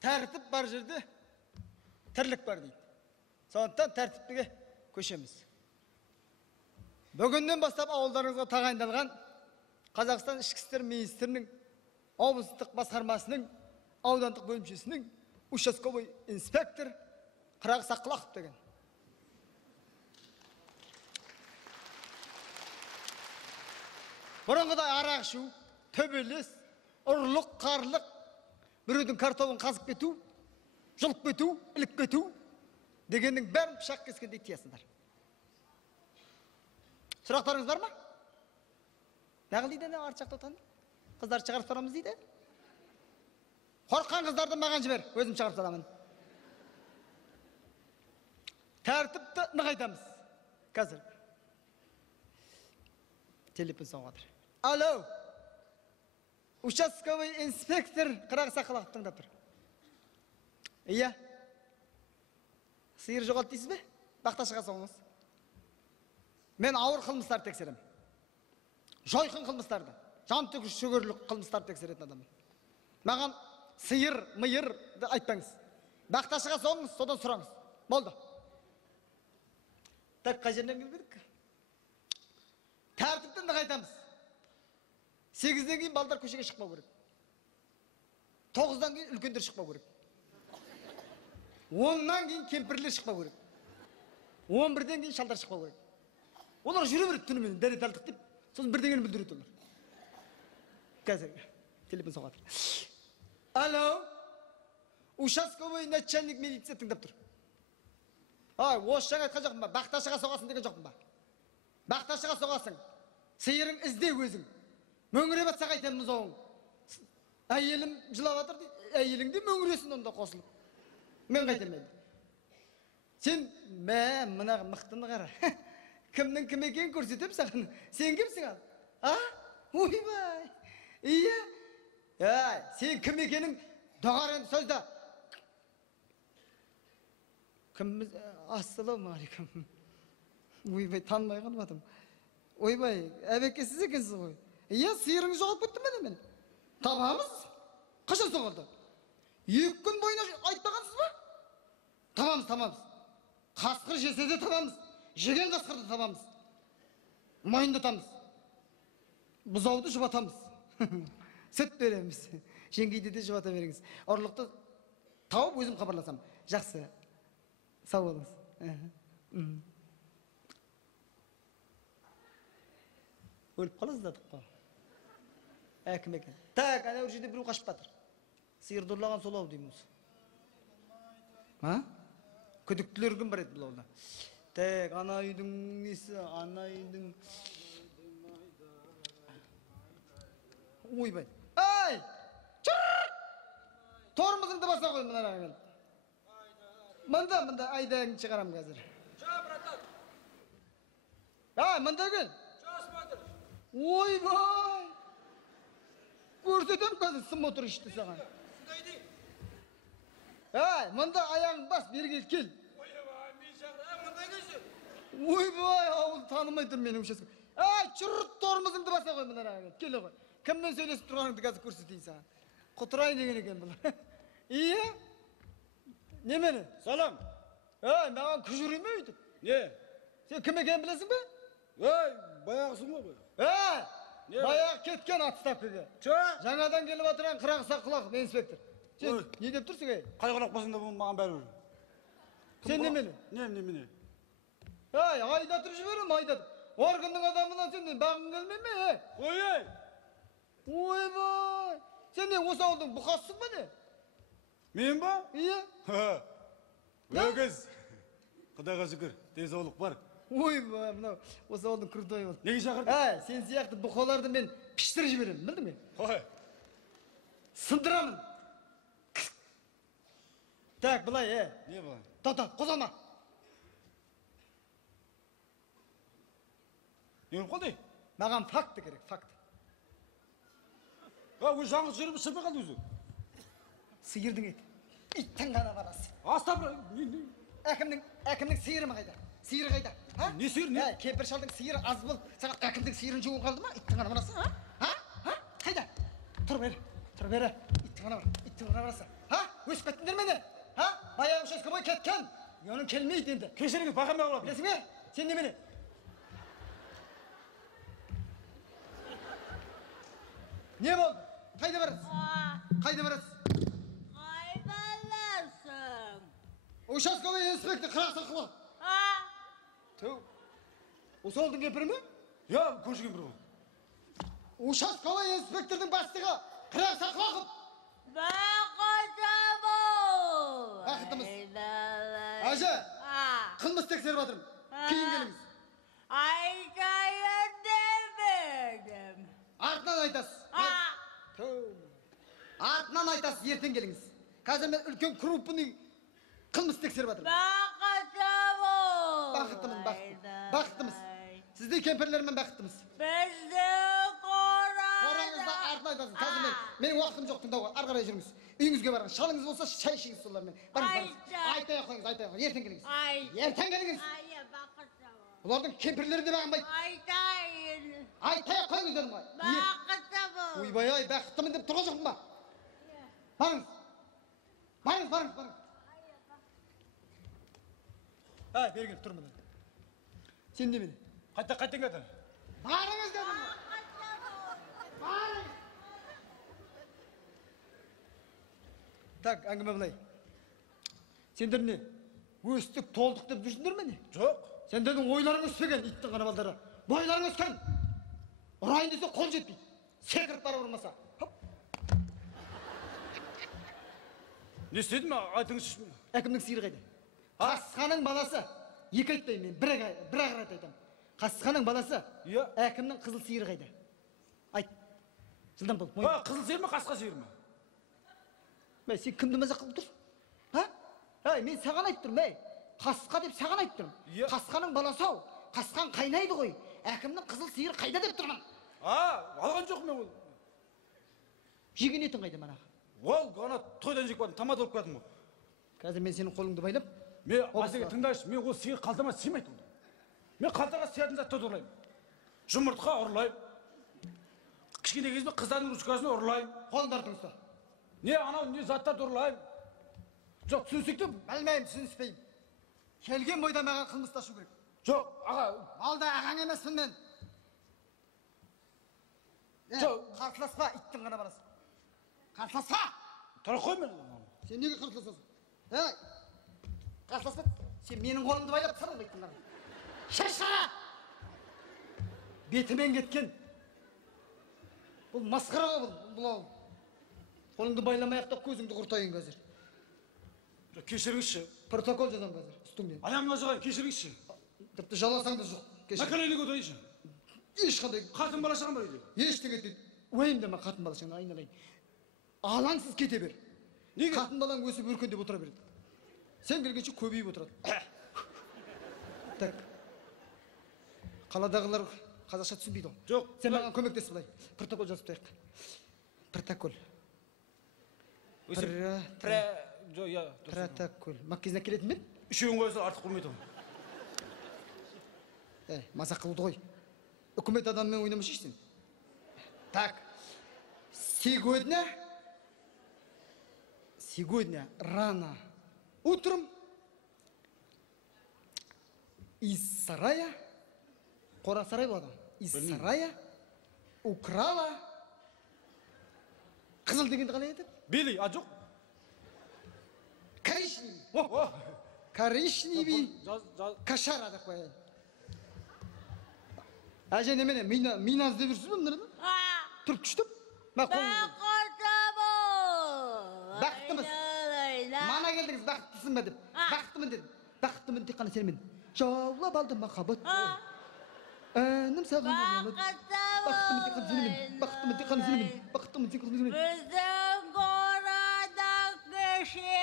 Тәртіп бар жерде тірлік бар дейді. Сондықтан тәртіптіге көшеміз. Бүгіннен бастап ауылдарыңызға тағайындалған Қазақстан ішкі істер министрінің облыстық басқармасының аудандық бөлімшесінің участковый инспектор Қырағы Саққылақов деген. Бұрынғыдай арақ ішу, төбелес, ұрлық, қарлық, біреудің картоғын қазып кету, жұлып кету, іліп кету дегеннің бәрін пышақ кескендей тиясыңдар. Сұрақтарыңыз бар ма? Нағыл дейді, арт жақта отқан? Қыздар шығарып сорамыз дейді. Қорққан қыздарды маған жібер, өзім шығарып сорамын. Тәртіпті нығайтамыз. Қазір. Телефон соғып жатыр. Алло. Участковый инспектор Қырағы Саққылақов тыңдап тұр. Иә. Сиыр жоғалды дейсіз бе? Бақташыға соғыңыз. Мен ауыр қылмыстарды тексерем. Жойқын қылмыстарды, жан шөгерлік қылмыстарды тексеретін адаммын. Маған сиыр, миырды айтпаңыз. Бақташыға соғыңыз, содан сұраңыз. Болды. Так, қай жерінен келдік? Тәртіпті нығайтамыз. 8-ден кейін балдар көшеге шықпау керек. 9-дан кейін үлкендер шықпау керек. 10-нан кейін кемпірлер шықпау керек. 11-ден кейін шалдар шықпау керек. Олар жүре береді түнімен, дәрет алдық деп, сосын бірдеңені бүлдіреді олар. Қазір, телефон соғатыр. Алло, участковый начальник милиция тыңдап тұр. Осы жаңа айтқан жоқпын ба, бақташыға соғасың деген жоқпын ба? Бақташыға соғасың, сиырың ізде өзің. Мөңіреп атсақ айтамыз оң. Әйелім жылап атыр дейді, әйелің де мөңіресін онда қосылып. Мен қайтам енді. Сен, мына мықтыны қара. Кімнің кім екенін көрсетем саған. Сен кімсің ал? Ойбай. Иә. Сен кім екенің доғар енді сөзді. Кімміз? Ассаламағалейкум. Ойбай, танымай қалып атым. Ойбай, әбекесіз екенсіз ғой. Иә, сиырыңыз жоғалып кетті ме мен? Табамыз? Қашан соғылды? 2 күн бойына айтпағансыз ба? Табамыз. Қасқыр жесе де табамыз. Жеген қасқырды табамыз. Мойындатамыз. Бұзауды жұбатамыз. Сүт береміз. Жеңгейді де жұбата беріңіз. Ұрлықты тауып өзім хабарласам. Жақсы. Сау болыңыз. Өліп қаласыздадық қой. Әкім екен. Так, әне бір жерде біреу қашып жатыр. Сиырды ұрлаған сол ау дейміз. Күдіктілер кім бар еді бұл ауылда? Так, ана үйдің несі, ана үйдің... Ойбай. Ай! Чырт! Тормызыңды баса қой мұнара мен. Мұнда айдағын шығарам қазір. Мұнда кел. Ойбай! Көрсетем қазір сым отыр ішті саған. Мұнда аяғың бас, бері кел. Ойбай, ауыл танымай тұр менің үшесім. Чұрт, тормызыңды баса қой мұнара мен. Кел ғой. Кіммен сөйлесіп тұрғаныңды қазір көрсетейін саған. Құтырай деген екен бұл. Иә? Немені? Салам. Маған күжірі ме өйтіп? Не? Сен кім екенін білесің бе? Баяғысың ба? Баяғы кеткен отставкаға. Жаңадан келіп отырған Қырағы Саққылақов инспектор. Сен не деп тұрсың ей? Қай құлақ басында бұл маған бәрі. Сен немені? Немені? Айдатып жіберем, айдатып. Органның адамынан сен бағың келмей ме? Ойбай! Сен не осы ауылдың бұқасысың ба не? Мен ба? Иә. Өгіз. Құдайға шүкір, денсаулық бар. Ойбай, мынау осы ауылдың крутой болды. Неге шақырдың? Сен сияқты бұқаларды мен піштіріп жіберем, білдің бе? Қой. Сындырамын. Так, былай, Не былай? Тоқтат, қозғалма. Не болып қалды? Маған факты керек, факты. Өз жаңыз жүріп шырпы қалды өзі. Сиырдың еті. Иттің ғана барасы. Астапыр. Әкімнің сиыры ма қайда? Сиыры қайда? Не сиыр, не? Кемпір шалдың сиыры аз болып, саған әкімдің сиырын жуын қалды ма? Иттің ғана барасы, Қайда? Тұр бері. Иттің ғана бар. Иттің ғана барасы. Өсіп кеттіңдер ме не? Ha? Bayağı участковой кеткен. Оның келмейді енді. Кешіріңіз, бақырмай қалады. Білесің бе? Сен немене? Не болды? Қайда барасыз? Қайда барасыз? Қайдаласың? Участковый инспектор қырақсың қылы. Төу. Осы олдың кемпірі ме? Я, көрші кемпір ғой. Участковый инспектордың бастығы қырақсың қылы қып. Бақытамын. Бақытымыз. Әже, қылмыс тексеріп жатырмын. Кейін келіңіз. Айтайын демедім. Артынан айтасыз. Төу. Артынан айтасыз, ертең келіңіз. Қазір мен үлкен крупный қылмыс тексеріп жатырмын. Бақытамын. Бақыттымын, бақыттымыз. Сізде кемпірлермен бақыттымыз. Бізді Қораңызда артынан айтасыз. Қазір менің уақытым жоқ тыңдауға. Ары қарай жүріңіз. Үйіңізге барыңыз. Шалыңыз болса шай ішіңіз солармен. Барыңыз. Айтайық қойыңыз, айтайық. Ертең келіңіз. Ертең келіңіз. Бұлардың кемпірлері де бағынбайды. Айтайын. Айтайық қойыңыз дедім ғой. Бақытамын. Ойбай-ай, бақыттымын деп тұрған жоқпын ба? Барыңыз. Барыңыз. Бері келіп тұр мына. Сен немене? Қайта кетті. Барыңыз дедім ғой. Барыңыз. Так, әңгіме былай. Сендер не? Өстік, толдық деп жүрсіңдер ме не? Жоқ. Сендердің ойларың өспеген, иттің ғана балдары. Бойларың өскен. Ұрайын десе қол жетпейді. Секіріп бара ұрмаса. Не істедім, айтыңыз. Әкімнің сиыры қайда? Қасқаның баласы. Екі айтпаймын мен, бір ағыр айтам. Қасқаның баласы. Әкімнің қызыл сиыры қайда? Айт. Жылдан бол. Қызыл сиыр ма, қасқа сиыр ма? Сен кімді мазақ қылып тұрсың? Мен саған айтып тұрмын. Қасқа деп саған айтып тұрмын. Қасқаның баласы ау. Қасқан қайнайды ғой. Әкімнің қызыл сиыры қайда деп тұрмын. Алған жоқ мен ол. Жеген етін қайда мана? Ол ғана тойдан жек бардым, тамада ұрып кәдім ғой. Қазір мен сенің қолыңды байлап. Мен асеге тыңдайшы, мен ол сиыр қалтама сыймайды. Мен қалтаға сиятын затты ұрлаймын. Жұмыртқа ұрлаймын. Кішкене кезімде қыздардың ручкасын ұрлаймын. Қолыңды артыңызда. Не анау, не заттарды ұрлаймын. Жоқ, түсінсекті? Білмеймін, түсініспеймін. Келген бойда маған қылмысты ашу керек. Жоқ, аға. Алда ағаң емеспін мен. Қарсыласпа, иттің ғана баласы. Қарсыласпа! Тұра қой мен. Сен неге қарсыласасың? Қарсыласпа. Сен менің қолымды байлап сарылма иттің ғана. Шашқара! Бетімен кеткен. Бұл масқара бұл ауыл. Қолыңды байламай-ақ та көзіңді құртайын қазір. Кешіріңізші. Протокол жазам қазір, үстіңнен. Аяғыңа жағайын, кешіріңізші. Тіпті жаласаң да жоқ. Мәкәлелік отырайыншы. Ешқандай. Қатын бала шағам бар үйде. Ештеңе етпейді. Ойым дема қатын бала шағын айналайын. Алаңсыз кете бер. Неге? Қатын балаң өсіп өркендеп отыра береді. Сен келгенше көбейіп отырады. Так. Қаладағылар қазақша түсінбейді ғой. Жоқ. Сен маған көмектес былай. Протокол жазып таяқ. Протокол. Протокол. Маккезіне келетін бе? Үшеуін қойса артық құрмайды ғой. Мазақ қылуды ғой. Үкімет адаммен ойнамашы сен. Так. Сегодня рано утром из сарая, қора сарай болады, из сарая украла, қызыл дегенді қалай айтады? Белый, жоқ? Коричневый кошара деп қояйын. Әже немене, мина іздеп жүрсіз бе мынаны? Тұрып күштіп? Бақыттымыз. Мана келдіңіз, бақыттысың ба деп. Бақыттымын дедім. Бақыттымын тек қана сенімен. Жаулап алдым махаббат. Әнім саған болады. Бақыттымын тек қана сенімен. Бақыттымын тек қана сенімен. Бақыттымын тек қана сенімен. Біздің қорадан кеше.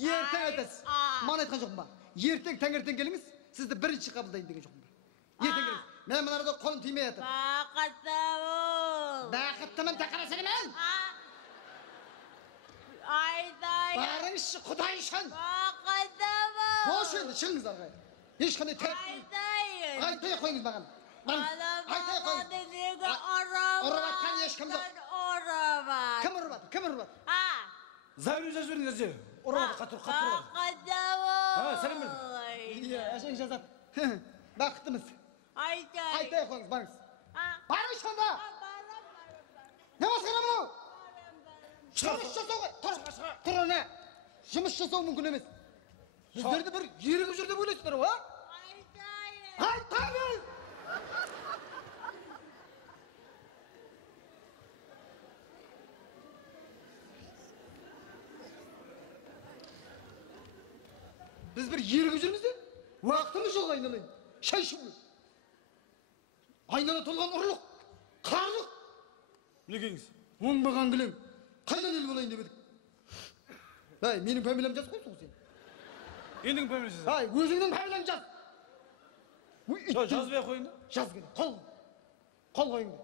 Ертең айтасыз. Мана айтқан жоқпын ба? Ертең таңертең келіңіз, сізді бірінші қабылдайын деген жоқпын ба? Ертең келіңіз. Мен мынарда қолым тимей жатыр. Бақытамын. Бақыттымын тек қана сенімен. Айтайын. Барыңызшы, Құдай үшін. Бақытамын. Бош енді, шығыңыз арға. Ешқандай тәріп. Айтайын. Айтай қойыңыз маған. Айтай қойыңыз. Ұрып атқан ешкім жоқ. Кім ұрып атыр? Zaviru жазып жіберіңіз әже. Ұрады, қатыр. Сәлем бердім. Иә, әжең жазады. Бақыттымыз. Айдай. Айтай қойыңыз, барыңыз. Барыңыз сонда. Не басқара мынау? Жұмыс жасауға. Тұр ана. Жұмыс жасау мүмкін емес. Біздерді бір ерігіп жүр деп ойлайсыздар ғой, а? Айтайын! Біз бір ерігіп жүрміз де, уақытымыз жоқ айналайын. Шай ішуге. Айнала толған ұрлық, қарлық. Не келіңіз? Оңбаған кілең. Қайдан ел болайын деп едік. Әй, менің фамилиям жаз қойсың сен. Ендің пәмелесіз. Әй, өзіңнің фамилияң жаз. Жазбай қойын да. Жаз кені, қол қойыңды.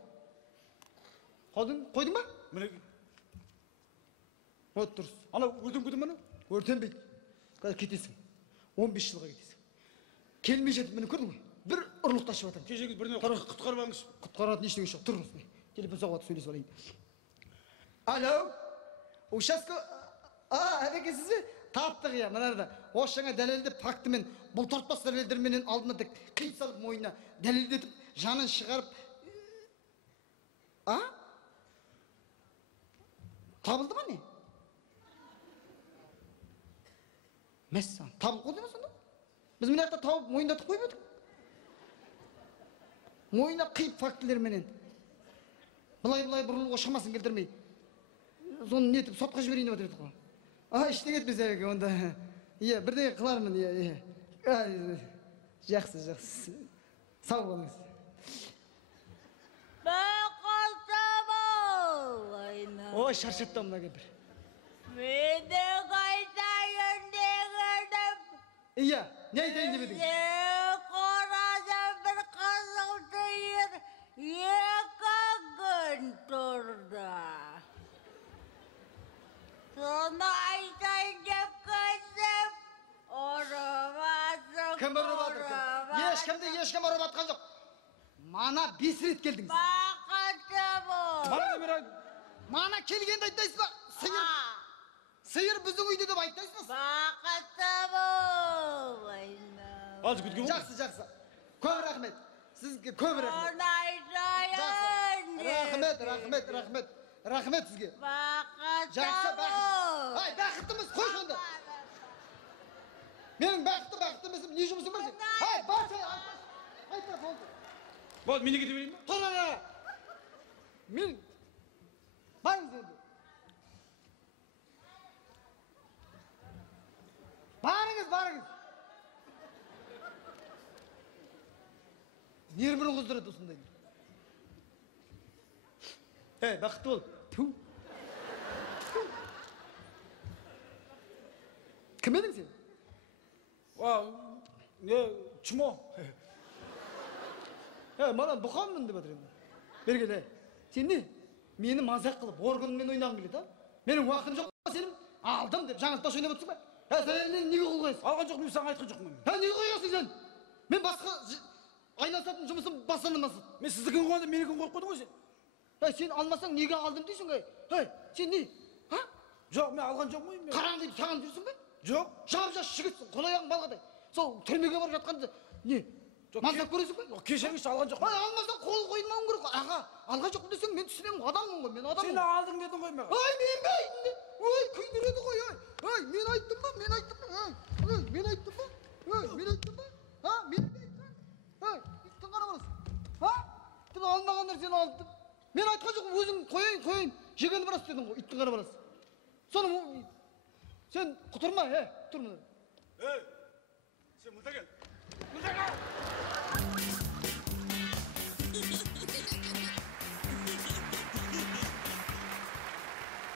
Қойдың ба? Мінеки. От дұрыс. Ана өртенбейді ма? Өртенбейді. Қазір кетесің. 15 жылға кетесің. Келмей жетіп мені көрдің бе? Бір ұрлықты ашып жатырмын. Кешегі біріне құтқарып алыңыз. Құтқаратын ештеңе жоқ. Тұр осылай. Телефон соғып сөйлесіп алайын. Алло. Участка. Әбеке сіз бе? Таптық иә, мынарда. Осы жаңа дәлелді фактімен, бұлтартпас дәлелдерменен алдына тек қиып салып мойнына дәлелдетіп, жанын шығарып. Табылды ма не? Мәссаған, табылып қойды ма сонда? Біз мына жақта тауып мойындатып қойып едік. Мойнына қиып фактілерменен. Бұлай бұрылуға шамасын келтірмей. Соны нетіп сотқа жіберейін деп отырдық қой. Ештеңе етпес әбеке, онда. Иә, бірдеңе қылармын, иә. Жақсы. Сау болыңыз. Ой, шаршатты мына кемпір. Мені қайтайын дегенім. Иә, не айтайын деп едің? Қорада бір қызыл сиыр 2 күн тұрды. Соны айтайын деп кәсіп, ұрывасың. Кім ұрып атыр? Ешкім ұрып атқан жоқ. Мана 5 рет келдіңіз. Бақытты бол. Мана келгенді айтайсыз ба? Сиыр біздің үйде деп айтайсыз ба? Бақытты бол. Азы күткен ғой? Жақсы. Көп рахмет. Сізге көп рахмет. Соны айтайын деп. Рахмет сізге. Бақытты Жақсы, бол. Ай, бақыттымыз, қой сонда. Менің бақыттымызым, не жұмысым бар сен? Ай, бар сен, айта болды. Болды, мен кете берейін ба? Тұр ана. Мен, барыңыз енді. Барыңыз. Нервін қоздырады осындай. Бақытты бол. Кім едің сен? Чмо. Маған бұқамын деп отыр енді. Бергеле. Сен не? Мені мазақ қылып, органымен ойнағың келеді, а? Менің уақытым жоқ па сенің? Алдым деп жаңылтпаш ойнап отырсың ба? Сен неге қол қоясың? Алған жоқ, мен саған айтқан жоқпын. Неге қоясың сен? Мен басқа айналысатын жұмысым басылмасын. Мен сіздікін қойдым, менікін қойып қойдың ғой сен. Сен алмасаң неге алдым дейсің ғой? Сен не? Жоқ, мен алған жоқпын ғой. Қараң дейді саған жүрсің бе? Жоқ. Жап-жас жігітсің, қол аяғың балғадай. Сол түрмеге барып жатқанды не? Мазақ көресің бе? Кешіріңізші, алған жоқпын. Алмасаң қол қоймауың керек. Аға, алған жоқпын десең мен түсінемін, адаммын ғой, мен адаммын. Сен алдың дедің ғой маған. Мен бе айттым де. Күйдіреді ғой, мен айттым ба? Мен айттым ба? Мен айттым ба? Иттің қара барасың. Иттің алмаған нәрсені алдым. Мен айтқан жоқпын, өзің қойайын. Жегені барасың дедің ғой, иттің қара барасың. Соны сен құтырма, тұрма. Сен мұнда кел.